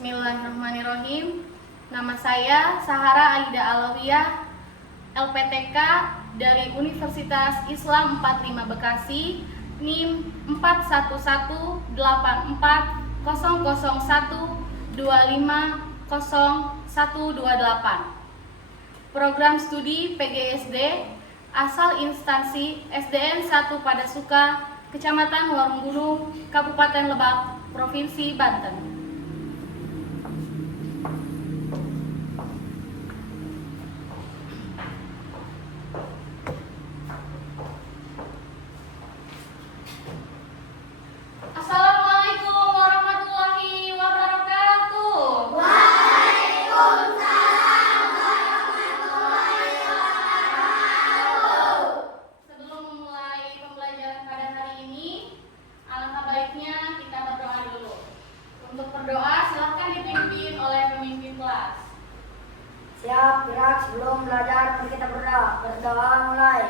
Bismillahirrahmanirrahim. Nama saya Sahara Aida Alawiyah, LPTK dari Universitas Islam 45 Bekasi, NIM 41184001250128. Program studi PGSD, asal instansi SDN 1 Padasuka, Kecamatan Warunggunung, Kabupaten Lebak, Provinsi Banten. Assalamualaikum warahmatullahi wabarakatuh. Waalaikumsalam warahmatullahi wabarakatuh. Sebelum memulai pembelajaran pada hari ini, alangkah baiknya kita berdoa dulu. Untuk berdoa, silakan dipimpin oleh pemimpin kelas. Siap, gerak. Sebelum belajar, mari kita berdoa. Berdoa mulai.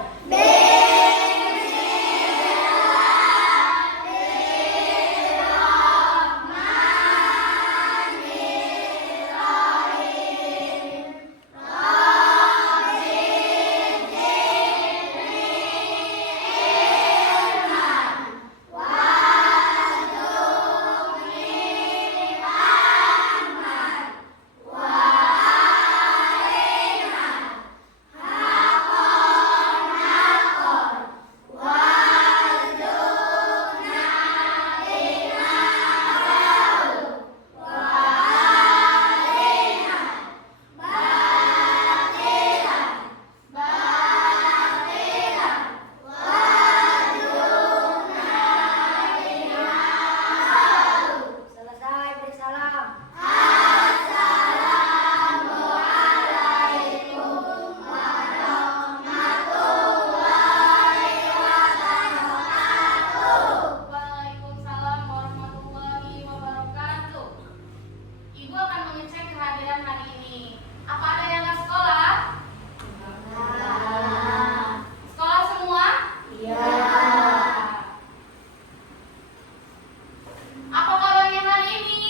Selesai, beri salam. Waalaikumsalam warahmatullahi wabarakatuh. Ibu akan mengecek kehadiran hari ini. Apa ada yang nggak sekolah? Sekolah semua? Apa kabarnya hari ini?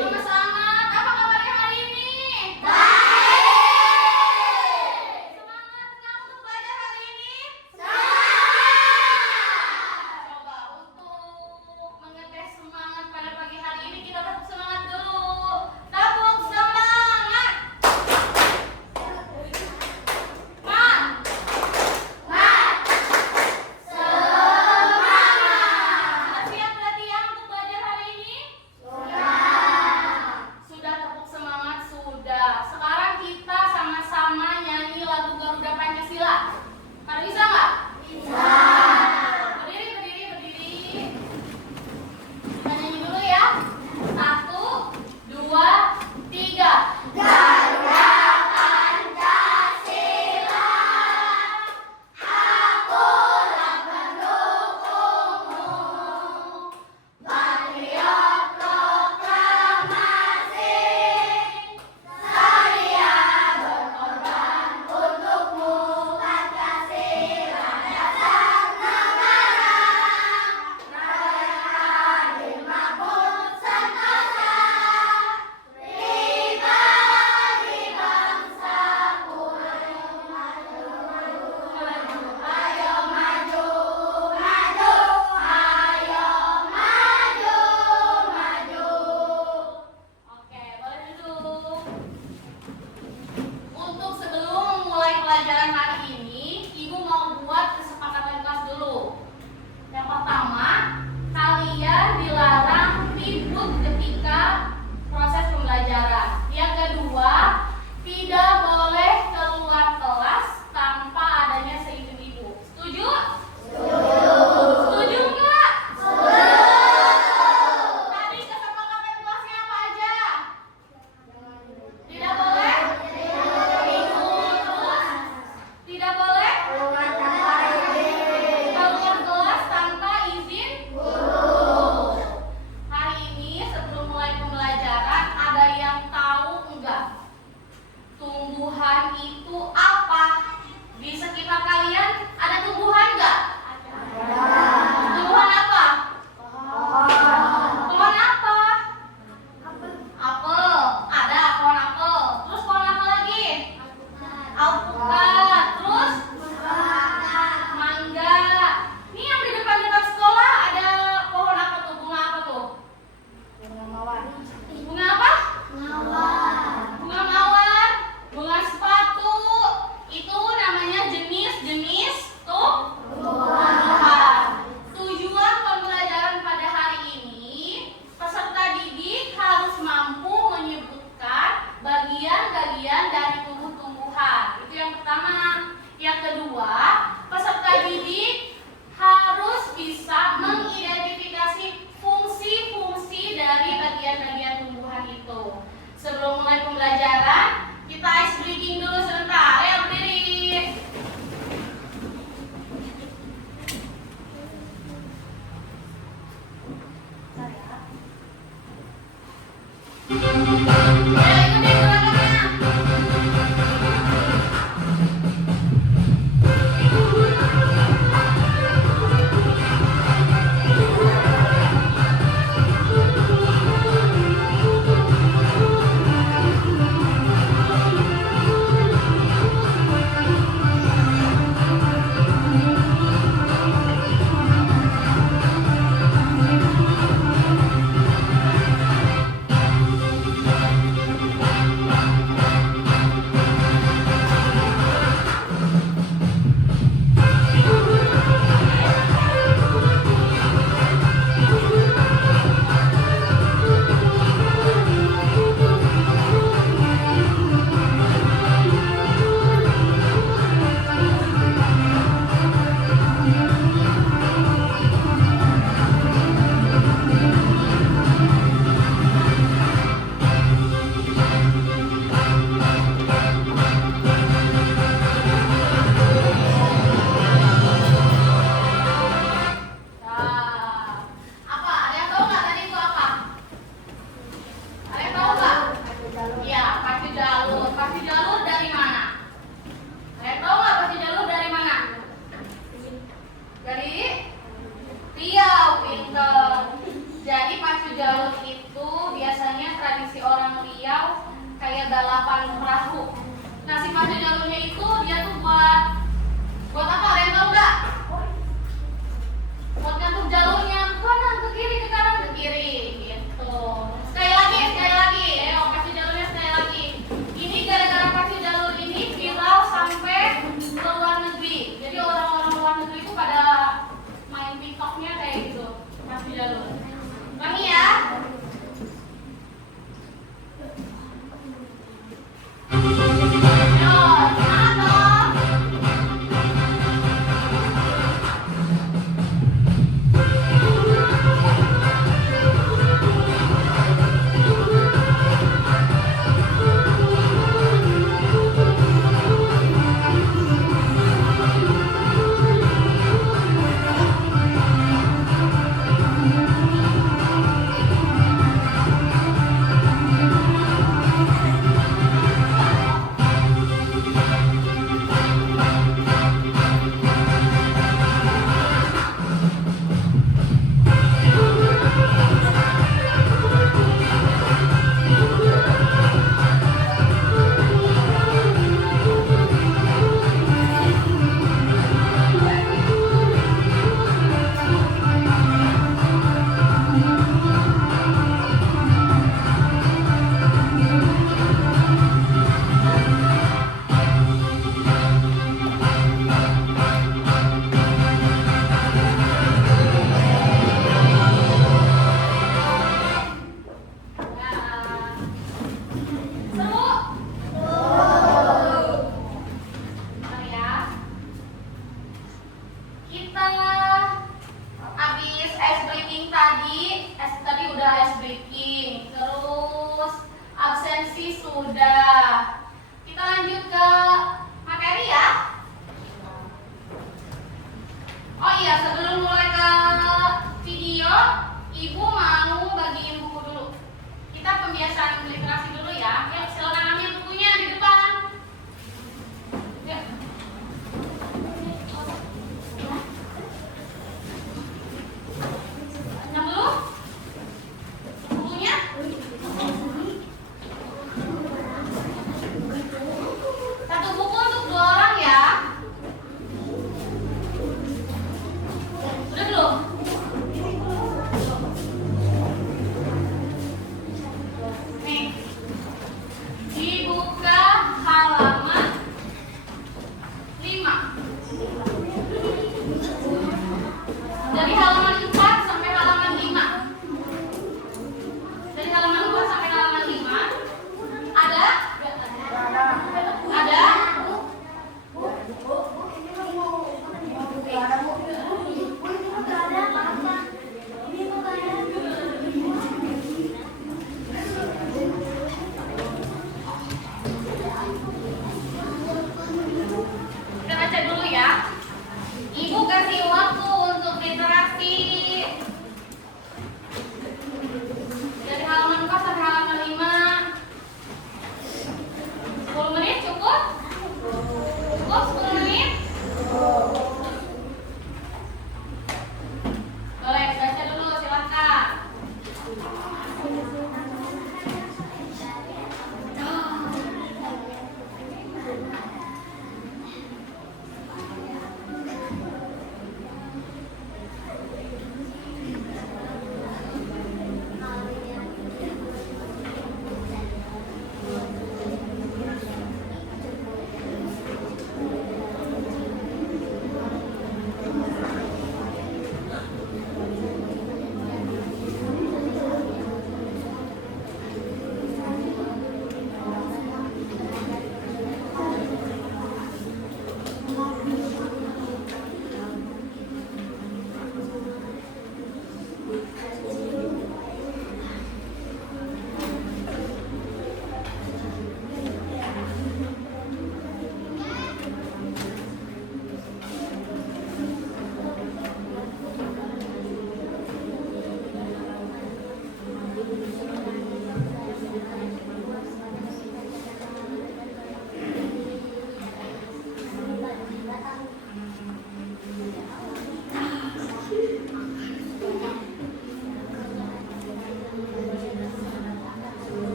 Sama-sama. Apa kabarnya hari ini? Semangat nggak untuk belajar hari ini? Coba untuk mengetes semangat pada pagi hari ini, kita tepuk semangat dulu. Tepuk semangat. Sudah siap latihan untuk belajar hari ini? Sudah tepuk semangat? Sudah. Sekarang kita sama-sama nyanyi lagu Garuda Pancasila. Pada bisa nggak? Berdiri, berdiri, berdiri. Kita nyanyi dulu ya. 1, 2, 3. Garuda Pancasila, akulah pendukungmu. Patriot proklamasi, saya berkorban untukmu. Pancasila dasar negara, rakyat adil makmur sentosa, pribadi bangsaku. Ayo maju, maju, ayo maju, maju. Oke, boleh duduk. Untuk sebelum memulai pelajaran hari ini, Ibu mau buat kesepakatan kelas dulu. Yang pertama, kalian dilarang ribut ketika proses pembelajaran. Yang kedua, tidak boleh keluar kelas tanpa adanya seizin Ibu. Setuju? Setuju nggak? Tadi kesepakatan kelasnya apa aja? Tidak boleh? Tidak boleh? Keluar kelas tanpa izin guru. Hari ini sebelum mulai pembelajaran, ada yang tahu enggak? Tunggu ikutin gerakannya. Nah, apa? Ada yang tahu nggak tadi itu apa? Ada yang tahu nggak? Iya, pacu jalur. Pacu jalur dari mana? Ada yang tahu nggak pacu jalur dari mana? Dari Riau, pinter. Jadi pacu jalur itu biasanya tradisi orang Riau kayak balapan perahu. Nah, si pacu jalurnya itu dia tuh buat apa? Ada yang tahu nggak? Buat ngatur jalurnya ke kanan, ke kiri, ke kanan, ke kiri, gitu. Sekali lagi, ayo pacu jalurnya sekali lagi. Ini gara-gara pacu jalur ini viral sampai ke luar negeri. Jadi orang-orang luar negeri itu pada main TikToknya kayak gitu, pacu jalur. Ulangi ya. Yo, semangat dong.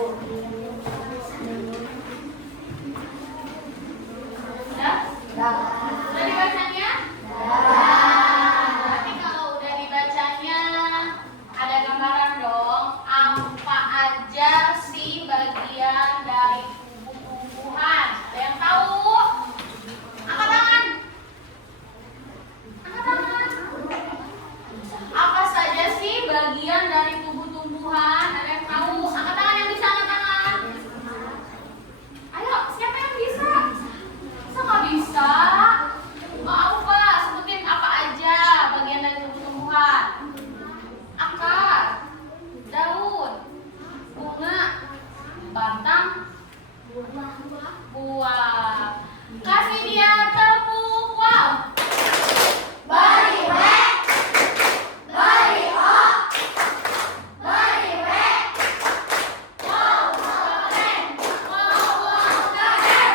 Udah? Dah. Udah dibacanya? Dah. Berarti kalau udah dibacanya ada gambaran dong apa aja sih bagian dari tubuh tumbuhan. Ada yang tahu? Angkat tangan. Angkat tangan. Apa saja sih bagian dari tubuh tumbuhan? Ada yang tahu? Angkat tangan yang bisa angkat tangan. Ayo, siapa yang bisa? Masa nggak bisa? Mau Pak, sebutin apa aja bagian dari tubuh tumbuhan? Akar, daun, bunga, batang, buah. Kasih dia tepuk wow. Bari wek. Bari hop. Bari wek. Wow, keren. Wow, keren.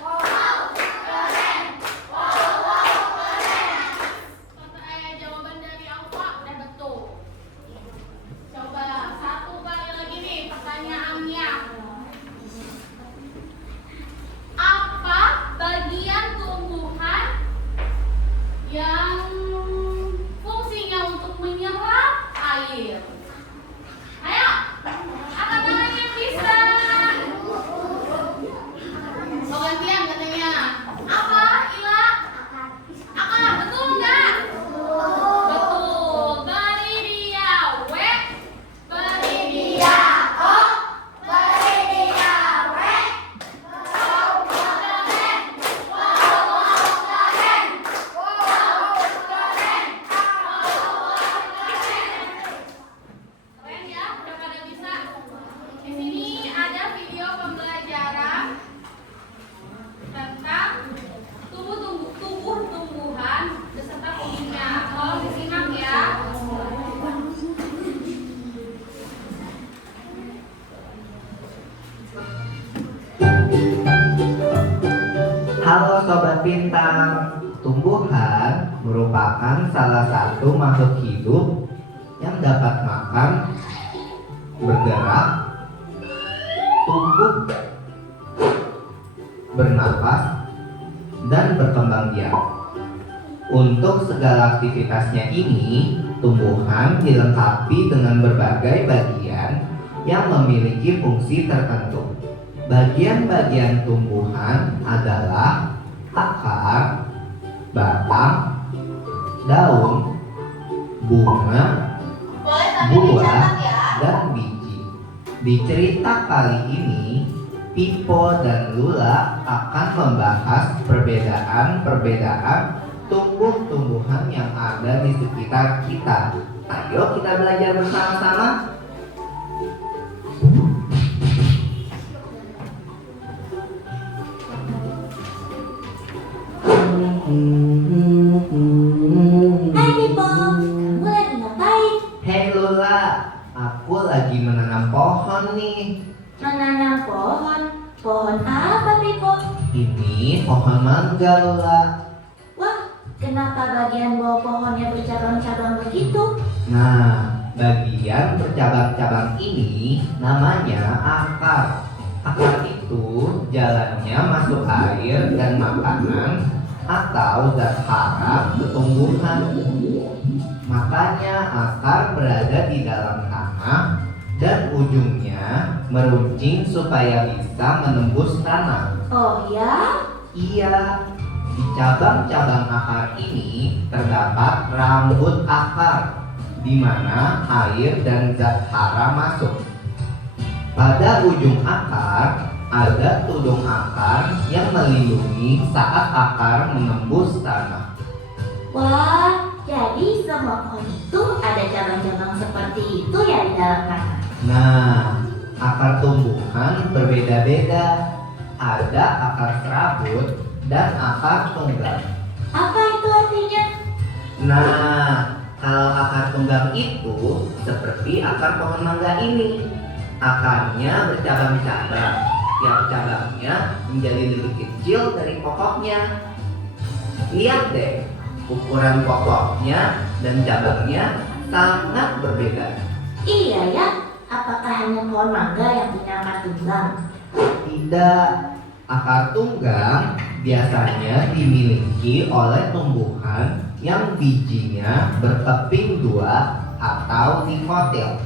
Wow, keren. Wow, keren. Jawaban dari Alfa udah betul. Coba satu kali lagi nih pertanyaannya. Apa bagian tumbuhan yang fungsinya untuk menyerap air? Ayo, angkat tangan yang bisa. Oh gantian katanya. Apa, Ila? Akar, betul nggak? Betul. Beri dia wek. Beri dia hop. Bari dia wek. Wow, keren. Wow, keren. Wow, keren. Keren ya, udah pada bisa. Di sini ada video pembelajaran tentang tubuh tumbuhan beserta kuningnya. Tolong disimak ya. Halo Sobat Pintar, tumbuhan merupakan salah satu makhluk hidup yang dapat makan, bergerak, tumbuh, bernapas, dan berkembang biak. Untuk segala aktivitasnya ini, tumbuhan dilengkapi dengan berbagai bagian yang memiliki fungsi tertentu. Bagian-bagian tumbuhan adalah akar, batang, daun, bunga, Boleh sambil buah, dicatat ya. dan biji. Di cerita kali ini, Pipo dan Lula akan membahas perbedaan-perbedaan tumbuh-tumbuhan yang ada di sekitar kita. Ayo kita belajar bersama-sama. Hai Pipo, kamu lagi ngapain? Hei Lula, aku lagi menanam pohon nih. Menanam pohon. Pohon apa Pipo? Ini pohon mangga Lula. Wah, kenapa bagian bawah pohonnya bercabang-cabang begitu? Nah, bagian bercabang-cabang ini namanya akar. Akar itu jalannya masuk air dan makanan atau zat hara ke tumbuhan. Makanya akar berada di dalam tanah dan ujungnya meruncing supaya bisa menembus tanah. Oh ya? Iya, di cabang-cabang akar ini terdapat rambut akar, di mana air dan zat hara masuk. Pada ujung akar ada tudung akar yang melindungi saat akar menembus tanah. Wah, jadi semua pohon itu ada cabang-cabang seperti itu ya di dalam tanah. Nah, akar tumbuhan berbeda-beda. Ada akar serabut dan akar tunggal. Apa itu artinya? Nah, kalau akar tunggal itu seperti akar pohon mangga ini. Akarnya bercabang-cabang. Tiap cabangnya menjadi lebih kecil dari pokoknya. Lihat deh, ukuran pokoknya dan cabangnya sangat berbeda. Iya ya, Apakah hanya pohon mangga yang punya akar tunggang? Tidak, akar tunggang biasanya dimiliki oleh tumbuhan yang bijinya berkeping dua atau dikotil.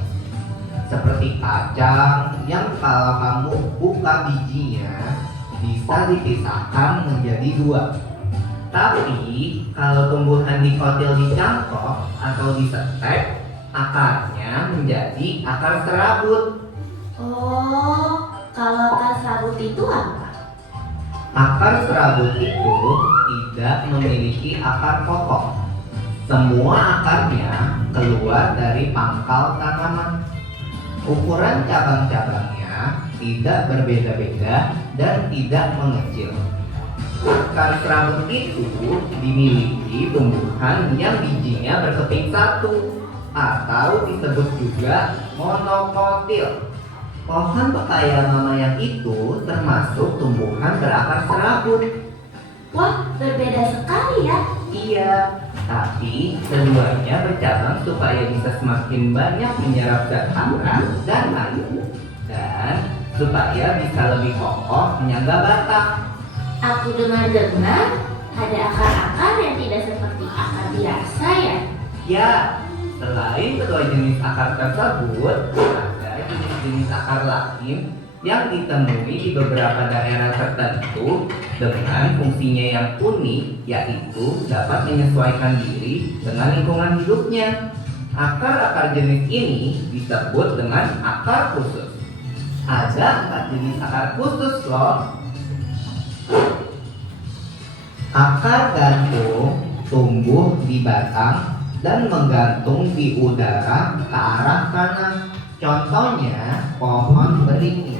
Seperti kacang yang kalau kamu buka bijinya bisa dipisahkan menjadi dua. Tapi kalau tumbuhan dikotil dicangkok atau disetek, akarnya menjadi akar serabut. Oh, kalau akar serabut itu apa? Akar serabut itu tidak memiliki akar pokok. Semua akarnya keluar dari pangkal tanaman. Ukuran cabang-cabangnya tidak berbeda-beda dan tidak mengecil. Akar serabut itu dimiliki tumbuhan yang bijinya berkeping satu atau disebut juga monokotil. Pohon pepaya mamayan itu termasuk tumbuhan berakar serabut. Wah, berbeda sekali ya. Iya, tapi keduanya bercabang supaya bisa semakin banyak menyerap zat hara dan air, dan supaya bisa lebih kokoh menyangga batang. Aku dengar-dengar ada akar-akar yang tidak seperti akar biasa ya. Ya, selain kedua jenis akar tersebut, ada jenis-jenis akar lain yang ditemui di beberapa daerah tertentu dengan fungsinya yang unik, yaitu dapat menyesuaikan diri dengan lingkungan hidupnya. Akar-akar jenis ini disebut dengan akar khusus. Ada 4 jenis akar khusus loh. Akar gantung tumbuh di batang dan menggantung di udara ke arah kanan. Contohnya pohon beringin.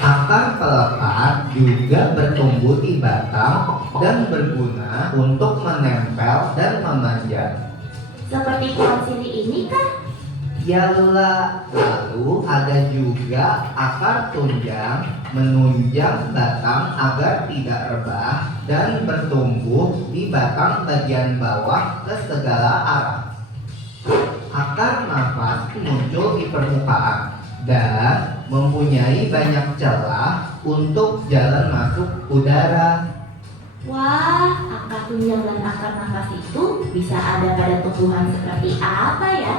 Akar pelekat juga bertumbuh di batang dan berguna untuk menempel dan memanjat. Seperti pohon sirih ini kan? Ya Lula, lalu ada juga akar tunjang menunjang batang agar tidak rebah dan bertumbuh di batang bagian bawah ke segala arah. Akar nafas muncul di permukaan dan mempunyai banyak celah untuk jalan masuk udara. Wah, akar tunjang dan akar nafas itu bisa ada pada tumbuhan seperti apa ya?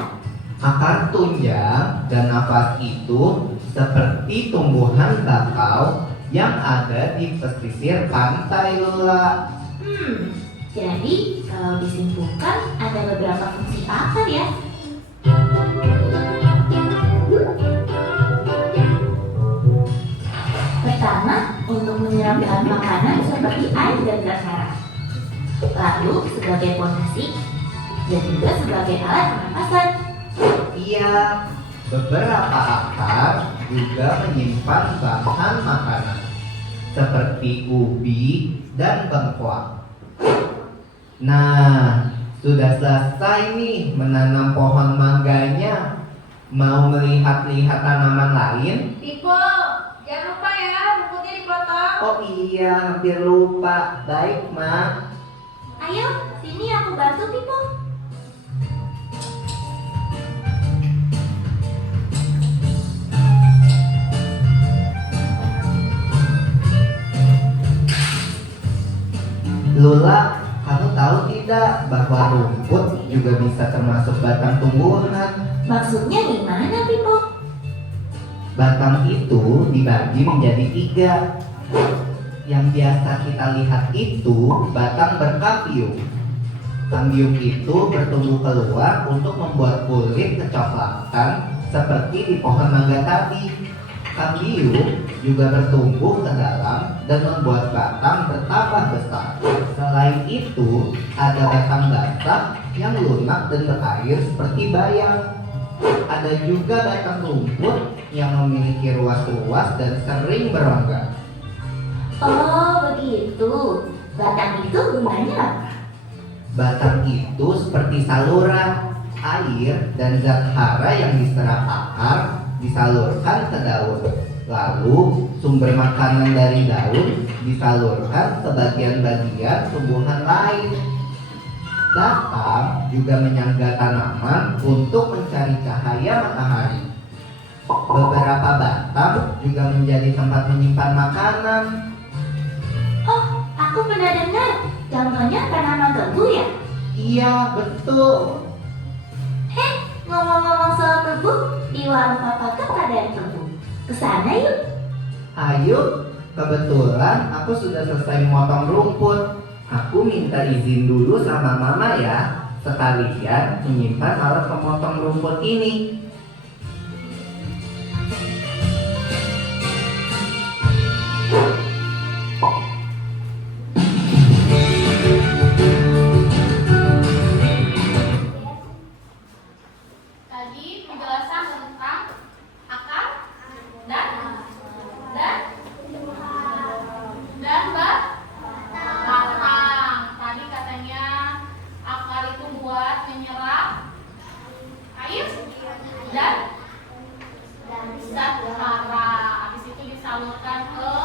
Akar tunjang dan nafas itu seperti tumbuhan bakau yang ada di pesisir pantai Lula. Jadi kalau disimpulkan ada beberapa fungsi akar ya? Pertama, untuk menyerap bahan makanan seperti air dan zat hara. Lalu sebagai fondasi dan juga sebagai alat pernapasan. Iya, beberapa akar juga menyimpan bahan makanan seperti ubi dan bengkoang. Nah, sudah selesai nih menanam pohon mangganya. Mau melihat-lihat tanaman lain? Pipo, jangan lupa ya, rumputnya dipotong. Oh iya, hampir lupa. Baik, Ma. Ayo, sini aku bantu Pipo. Lula, kamu tahu tidak bahwa rumput juga bisa termasuk batang tumbuhan? Maksudnya gimana Pipo? Batang itu dibagi menjadi 3. Yang biasa kita lihat itu batang berkambium. Kambium itu bertumbuh keluar untuk membuat kulit kecoklatan seperti di pohon mangga tadi. Kambium juga bertumbuh ke dalam dan membuat batang bertambah besar. Selain itu, ada batang basah yang lunak dan berair seperti bayam. Ada juga batang rumput yang memiliki ruas-ruas dan sering berongga. Oh begitu. Batang itu gunanya apa? Batang itu seperti saluran air dan zat hara yang diserap akar disalurkan ke daun. Lalu sumber makanan dari daun disalurkan ke bagian-bagian tumbuhan lain. Batang juga menyangga tanaman untuk mencari cahaya matahari. Beberapa batang juga menjadi tempat menyimpan makanan. Oh, aku pernah dengar. Contohnya tanaman tebu ya? Iya, betul. Ngomong-ngomong soal tebu, di warung papa kan ada yang tebu. Kesana yuk. Ayo, kebetulan aku sudah selesai memotong rumput. Aku minta izin dulu sama mama ya, sekalian menyimpan alat pemotong rumput ini. Tadi penjelasan tentang akar dan batang. Tadi katanya akar itu buat menyerap air dan zat hara. Habis itu disalurkan ke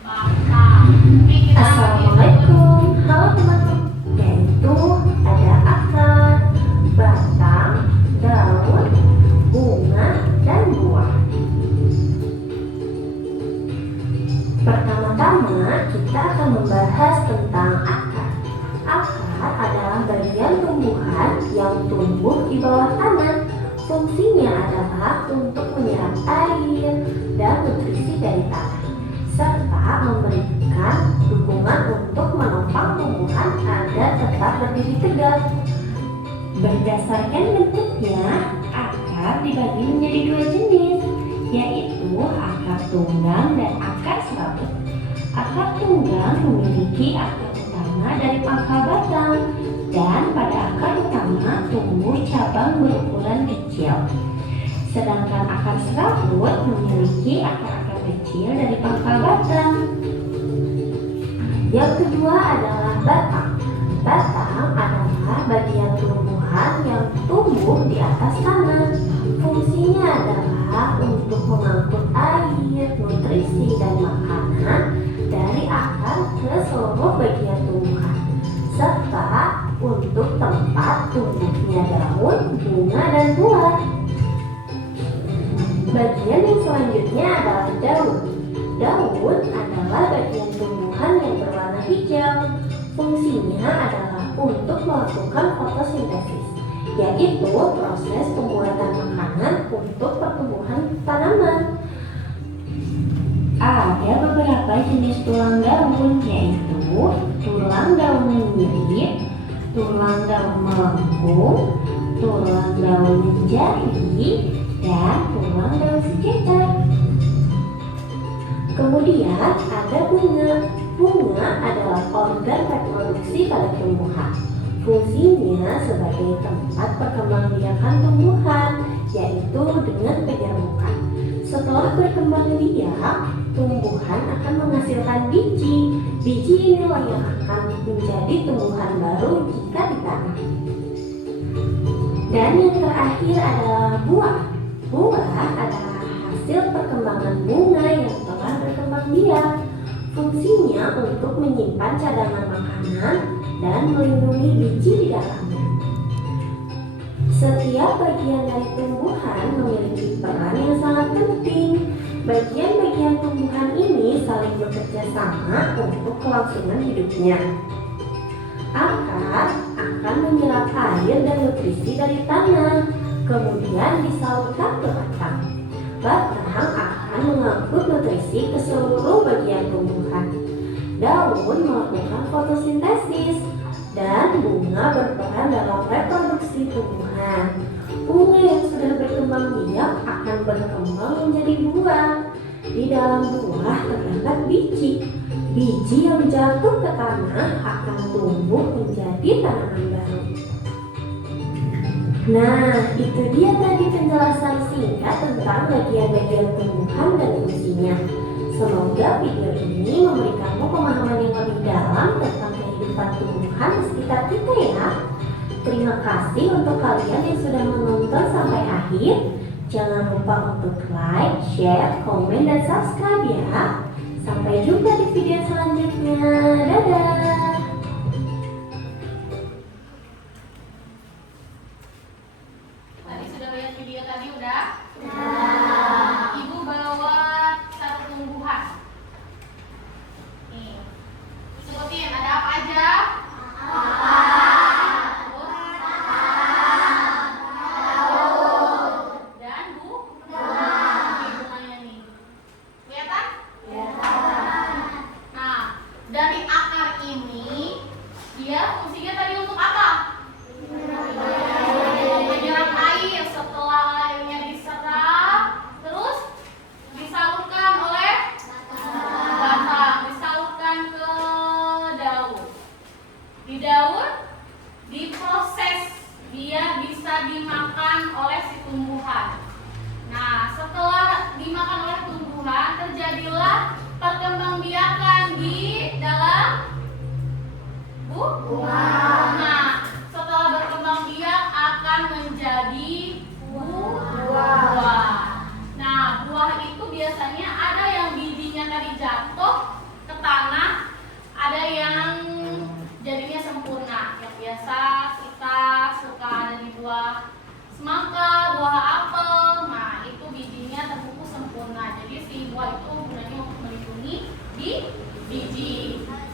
batang. Oke, kita Assalamualaikum. Halo teman-teman. Yaitu ada akar, batang, daun, bunga, dan buah. Pertama-tama kita akan membahas tentang akar. Akar adalah bagian tumbuhan yang tumbuh di bawah tanah. Fungsinya adalah untuk menyerap air dan nutrisi dari tanah, serta memberikan dukungan untuk menopang tumbuhan agar tetap berdiri tegak. Berdasarkan bentuknya, akar dibagi menjadi dua jenis, yaitu akar tunggang dan akar serabut. Akar tunggang memiliki akar utama dari pangkal batang, dan pada akar utama tumbuh cabang berukuran kecil. Sedangkan akar serabut memiliki akar-akar kecil dari pangkal batang. Yang kedua adalah batang. Batang adalah bagian tumbuhan yang tumbuh di atas tanah. Fungsinya adalah untuk mengangkut air, nutrisi, dan makanan dari akar ke seluruh bagian tumbuhan, serta untuk tempat tumbuhnya daun, bunga, dan buah. Bagian yang selanjutnya adalah daun. Daun adalah bagian tumbuhan yang berwarna hijau. Fungsinya adalah untuk melakukan fotosintesis, yaitu proses pembuatan makanan untuk pertumbuhan tanaman. Ada beberapa jenis tulang daun, yaitu tulang daun yang mirip, tulang daun melengkung, tulang daun yang jari, dan tulang daun sekitar. Kemudian ada bunga. Bunga adalah organ reproduksi pada tumbuhan. Fungsinya sebagai tempat perkembangbiakan tumbuhan, yaitu dengan penyerbaukan. Setelah berkembang biak, tumbuhan akan menghasilkan biji. Biji inilah yang akan menjadi tumbuhan baru jika ditanam. Dan yang terakhir adalah buah. Buah adalah hasil perkembangan bunga yang telah berkembang biak. Fungsinya untuk menyimpan cadangan makanan dan melindungi biji di dalamnya. Setiap bagian dari tumbuhan memiliki peran yang sangat penting. Bagian-bagian tumbuhan ini saling bekerja sama untuk kelangsungan hidupnya. Akar akan menyerap air dan nutrisi dari tanah, kemudian disalurkan ke batang. Batang akan mengangkut nutrisi ke seluruh bagian tumbuhan. Daun melakukan fotosintesis, dan bunga berperan dalam reproduksi tumbuhan. Bunga yang sudah berkembang biak akan berkembang menjadi buah. Di dalam buah terdapat biji. Biji yang jatuh ke tanah akan tumbuh menjadi tanaman baru. Nah, itu dia tadi penjelasan singkat tentang bagian-bagian tumbuhan dan fungsinya. Semoga video ini memberikanmu pemahaman yang lebih dalam tentang kehidupan tumbuhan di sekitar kita ya. Terima kasih untuk kalian yang sudah menonton sampai akhir. Jangan lupa untuk like, share, komen, dan subscribe ya. Sampai jumpa di video selanjutnya. Dadah! Tadi sudah lihat video tadi udah? bunga. Setelah berkembang biak akan menjadi buah. Nah, buah itu biasanya ada yang bijinya tadi jatuh ke tanah, ada yang jadinya sempurna. Yang biasa kita suka ada di buah semangka, buah apel. Nah, itu bijinya terbungkus sempurna. Jadi si buah itu gunanya untuk melindungi di biji.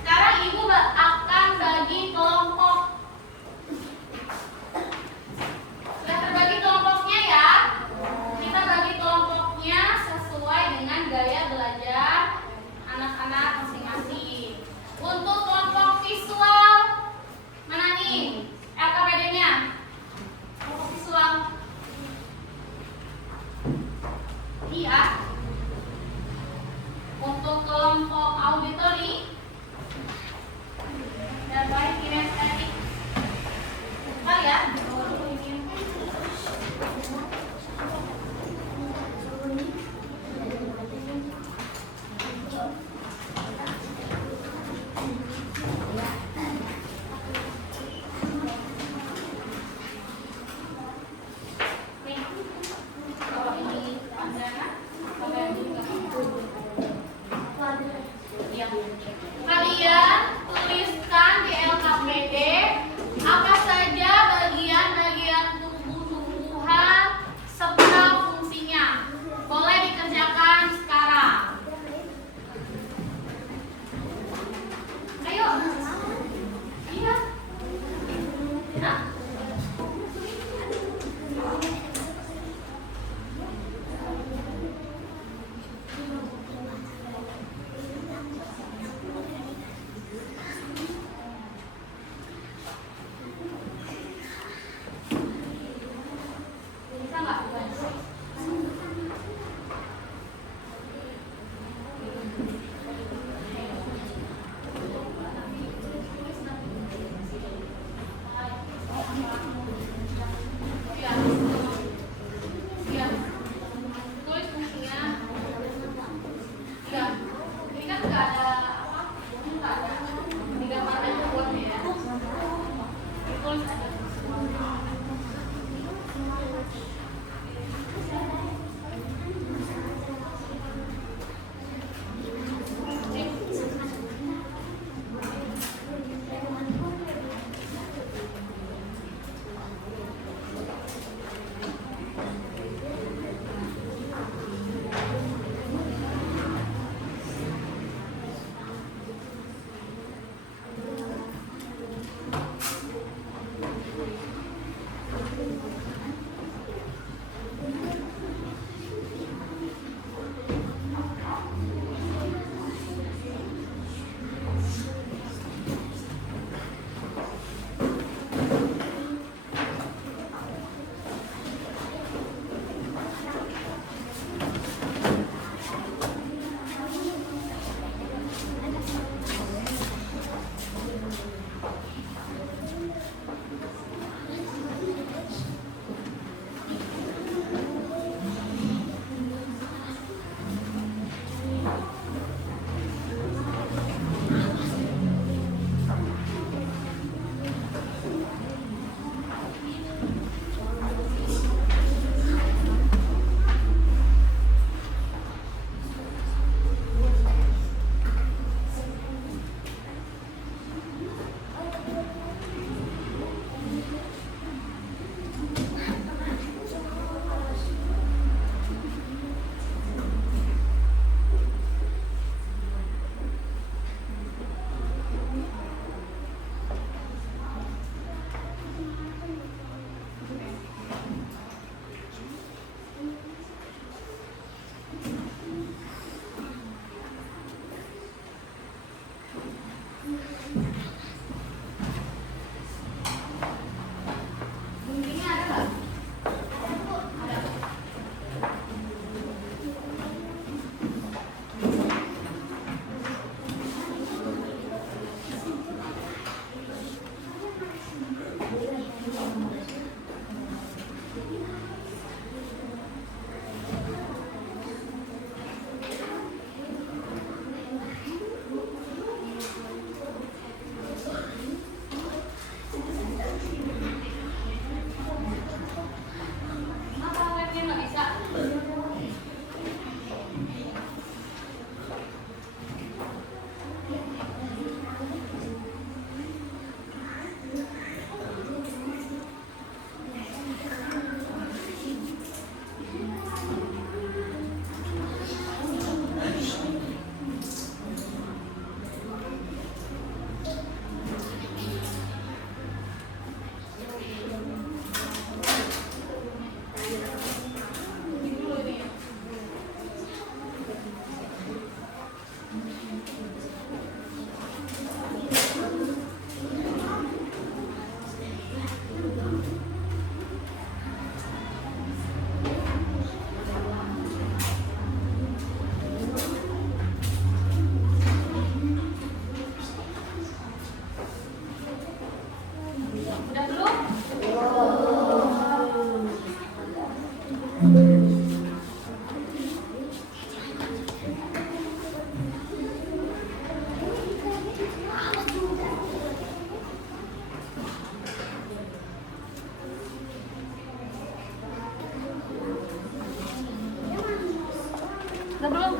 Sekarang ibu akan bagi kelompok. Sudah terbagi kelompoknya ya. Kita bagi kelompoknya sesuai dengan gaya belajar anak-anak masing-masing. Untuk kelompok visual, mana nih LKPD-nya? Kelompok Udah belum?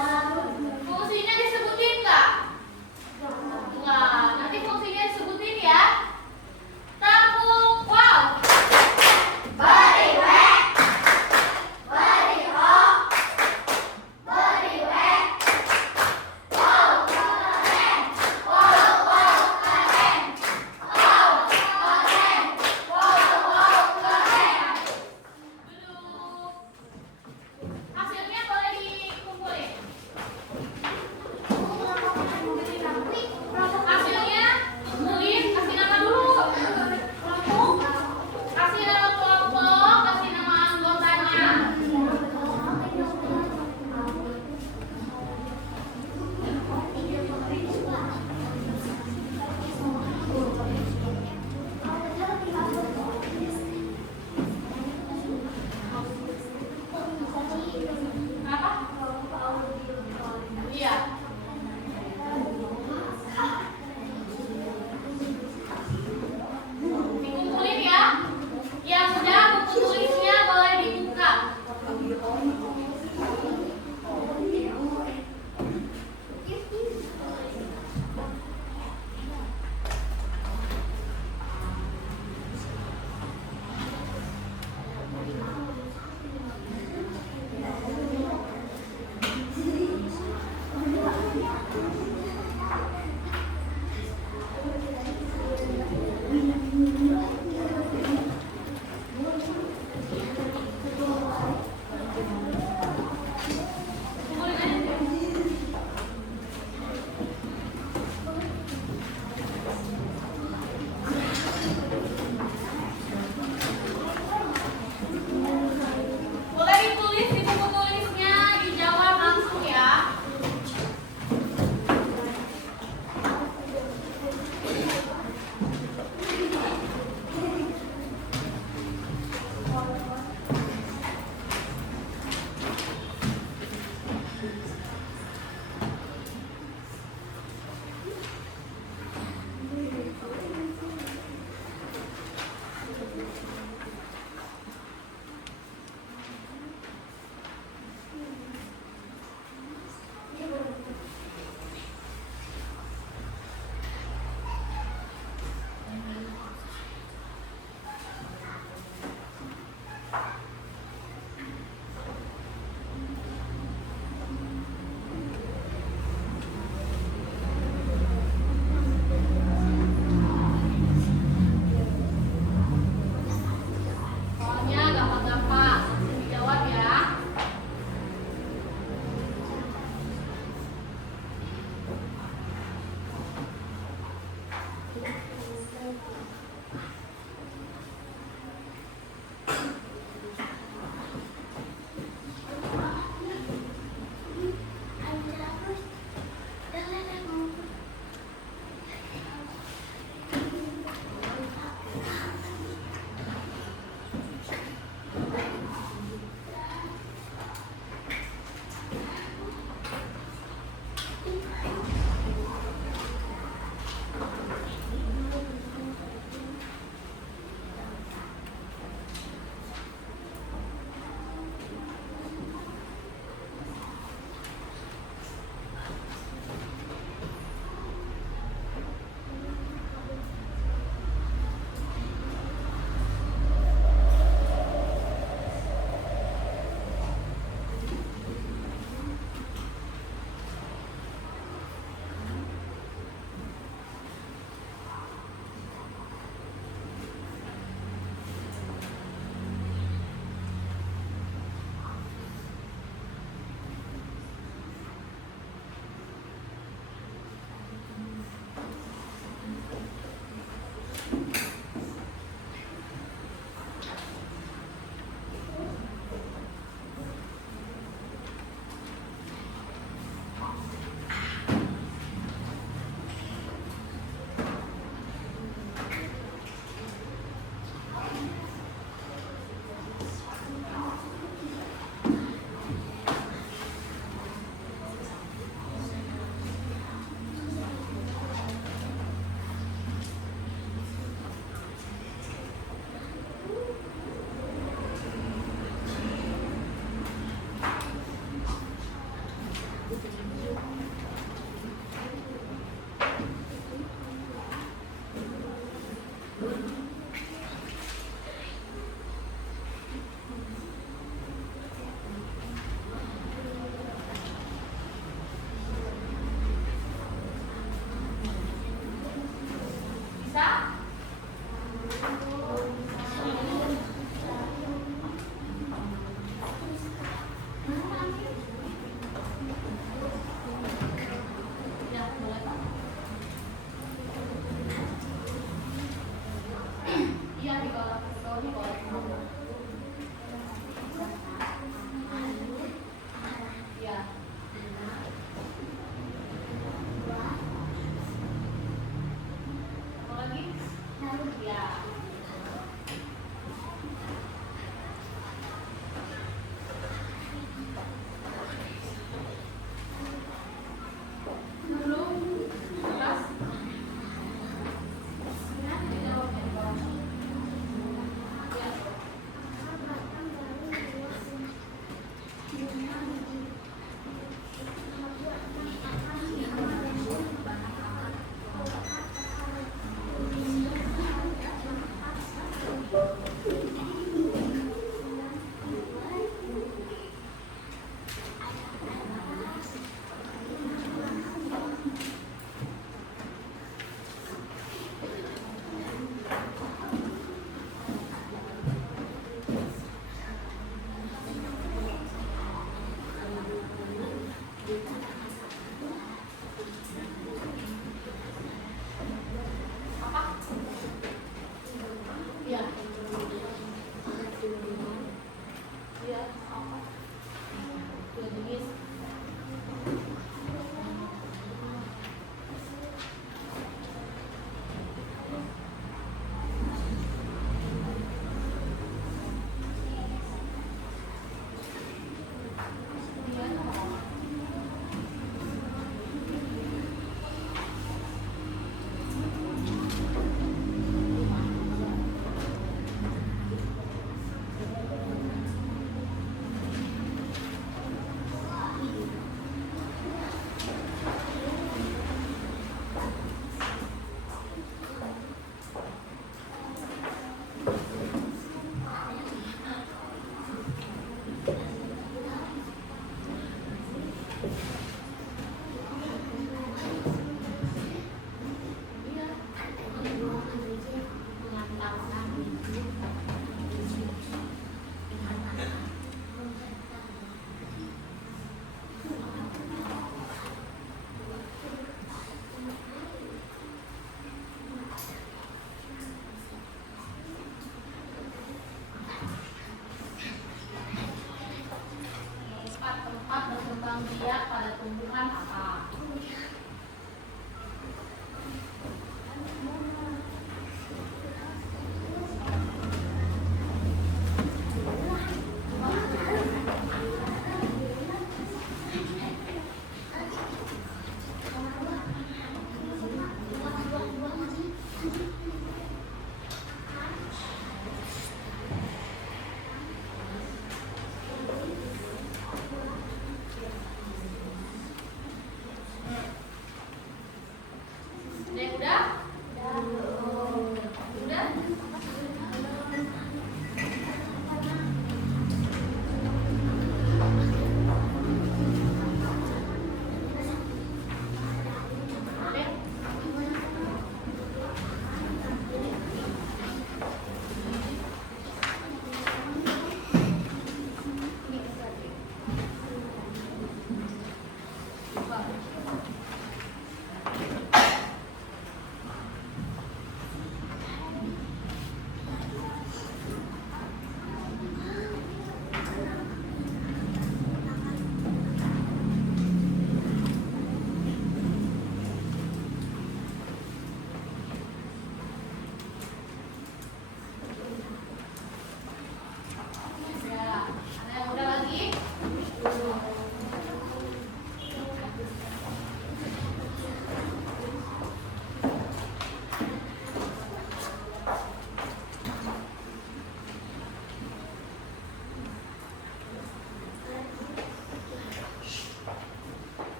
Fungsinya disebutin nggak? Nggak. Nanti fungsinya disebutin ya. Tampung wow. Beriwek, beriho, beriwek. Wow, keren. Wow, wow, keren. Wow, keren. Wow, wow, keren. Duduk. Hasilnya boleh dikumpulin. Bisa? Ya, boleh Pak.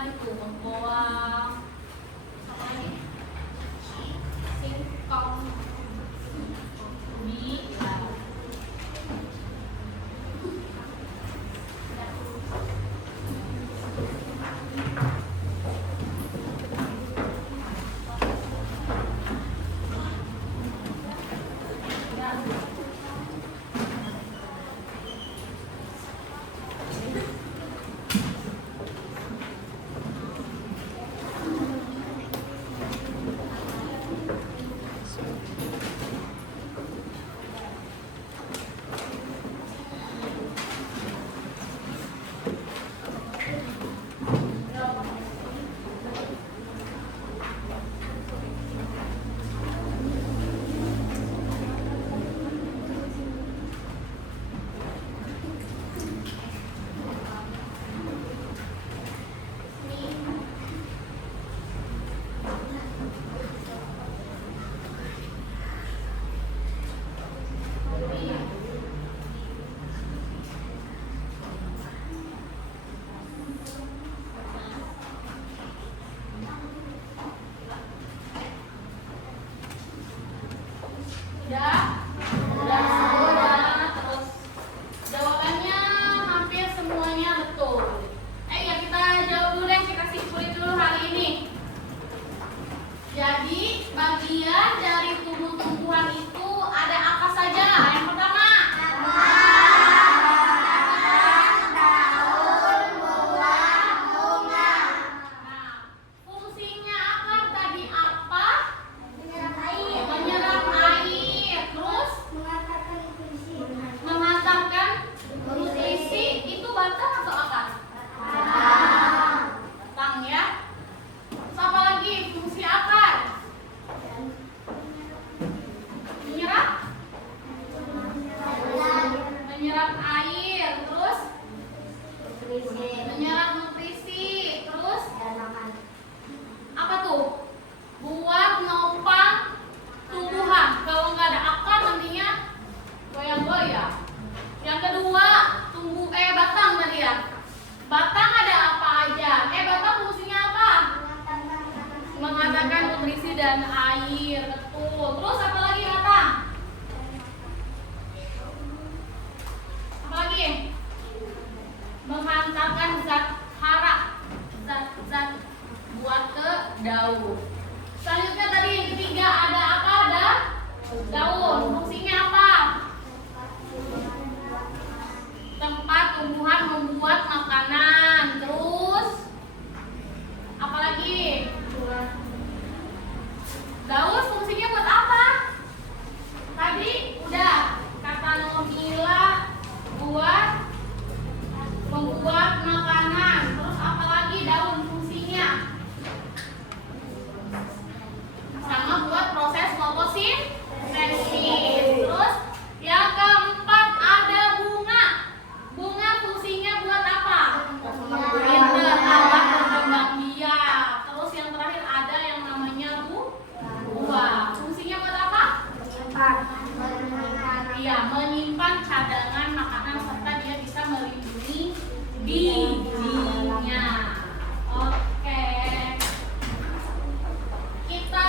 tadi tuh bengkoang, sama lagi singkong, ubi, udah. Terus jawabannya hampir semuanya betul. Ya kita jawab dulu deh, kita simpulin dulu hari ini. Jadi bagian dari tumbuh-tumbuhan itu ada apa saja? Yang pertama, nah, fungsinya akar tadi apa? Menyerap air. Terus mengantarkan nutrisi. Itu batang atau akar? Batang ya. Terus apa lagi fungsi akar? Menyerap air. Terus menyerap nutrisi. Terus apa tuh? Buat nopang tumbuhan. Kalau nggak ada akar nantinya goyang-goyang. Yang kedua, batang tadi ya. Batang ada apa aja? Batang fungsinya apa? Mengantarkan nutrisi dan air. Betul. Terus apa lagi batang? Apa lagi? Menghantarkan zat hara. Zat-zat buat ke daun. Selanjutnya tadi yang ketiga ada apa? Ada daun. Fungsinya apa? Tempat tumbuhan membuat makanan. Terus apa lagi? Daun fungsinya buat apa? Tadi udah kata Nurmila, buat membuat makanan. Terus apa lagi daun fungsinya? Sama buat proses fotosintesis. Terus yang keempat ada bunga. Bunga fungsinya buat apa? Pinter, alat berkembang biak. Terus yang terakhir ada yang namanya buah. Fungsinya buat apa? Iya, menyimpan cadangan makanan serta dia bisa melindungi bijinya. Oke. Kita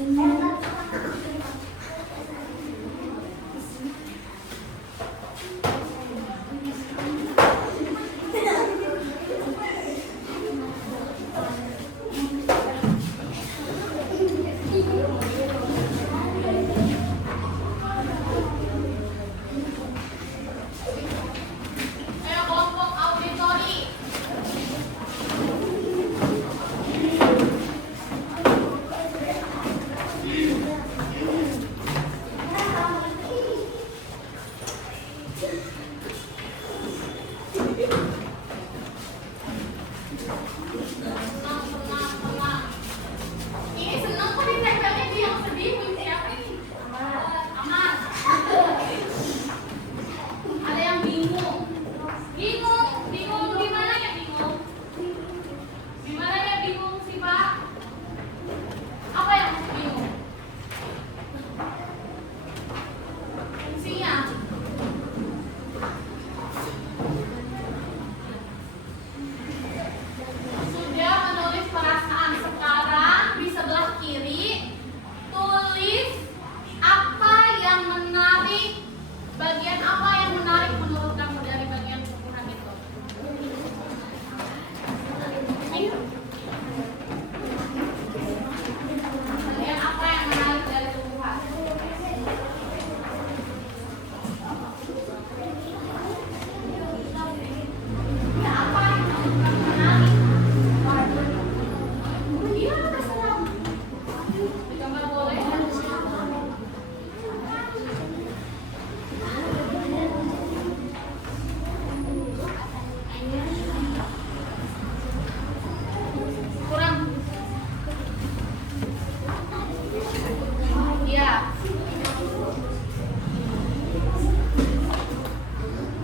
Ayo kelompok auditori. Tenang, tenang, tenang. Ini seneng kok ditempelnya dia yang sedih, siapa ini? Aman. Ada yang bingung. Bingung di mana ya bingung? Di mana ya bingung sih Pak? Apa yang masih bingung? Fungsinya? Sudah menulis perasaan, sekarang di sebelah kiri tulis apa yang menarik, bagian apa yang menarik menurut kamu dari bagian tumbuhan itu? Bagian apa yang menarik dari tumbuhan? Ya, apa yang menarik? Iya, terserah. Digambar boleh. Kurang. Iya.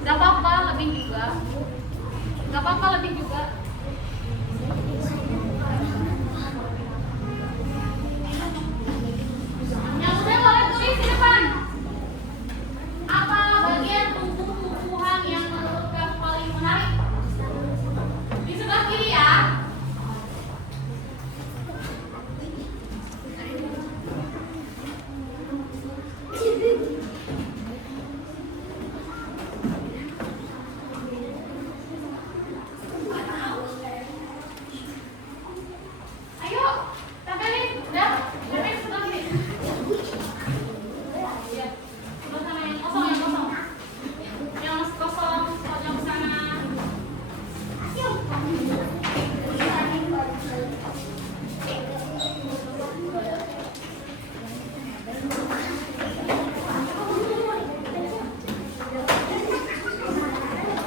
Gak apa-apa lebih juga. Gak apa-apa lebih juga. Yang udah boleh tulis di depan. Apa bagian tumbuh-tumbuhan yang menurut kamu paling menarik? Di sebelah kiri ya. Ayo, tempelin. Udah, tempelin sebelah kiri. Iya. Sebelah sana yang kosong, yang kosong. Yang masih kosong, pojok sana. Ayo.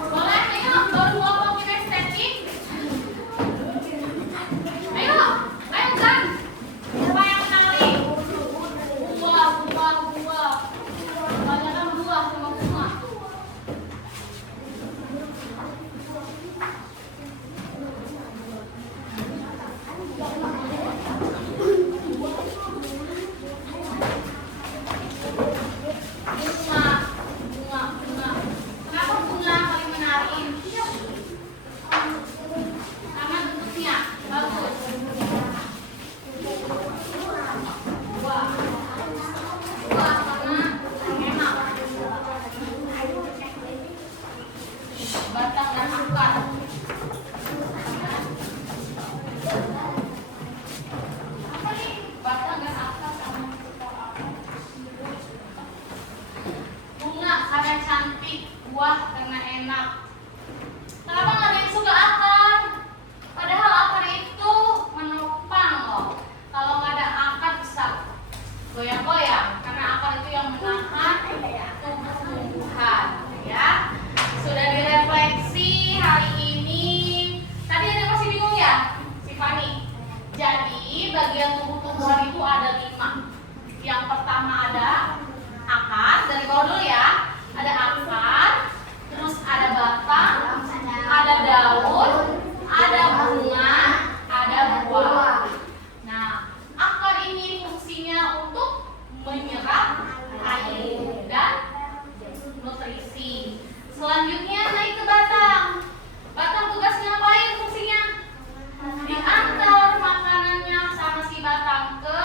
Boleh, ayo, baru kelompok kita stretching. Ayo, kan. Siapa yang menarik? Buah. Kebanyakan buah sama bunga. Bunga. Kenapa bunga paling menarik? Karena bentuknya bagus. Buah karena enak. Batang dan akar. Apa nih? Batang dan akar sama bunga karena cantik, buah karena enak. Kenapa nggak ada yang suka akar? Padahal akar itu menopang loh. Kalau nggak ada akar bisa goyang-goyang. Karena akar itu yang menahan tumbuh-tumbuhan, ya. Sudah direfleksi hari ini. Tadi ada masih bingung ya, si Fani? Jadi bagian tumbuh-tumbuhan itu ada 5. Yang pertama ada akar, dari bawah dulu ya. Ada akar, terus ada batang, ada daun, ada bunga, ada buah. Nah, akar ini fungsinya untuk menyerap air dan nutrisi. Selanjutnya naik ke batang. Batang tugasnya ngapain fungsinya? Diantar makanannya sama si batang ke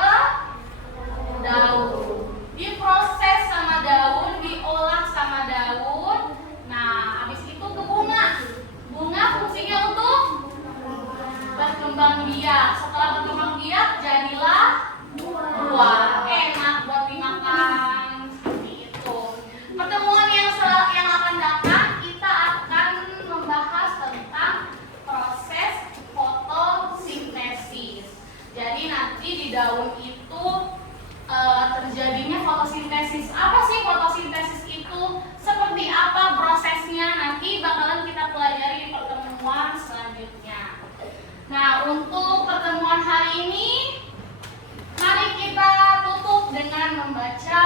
itu terjadinya fotosintesis. Apa sih fotosintesis itu? Seperti apa prosesnya? Nanti bakalan kita pelajari di pertemuan selanjutnya. Nah, untuk pertemuan hari ini, mari kita tutup dengan membaca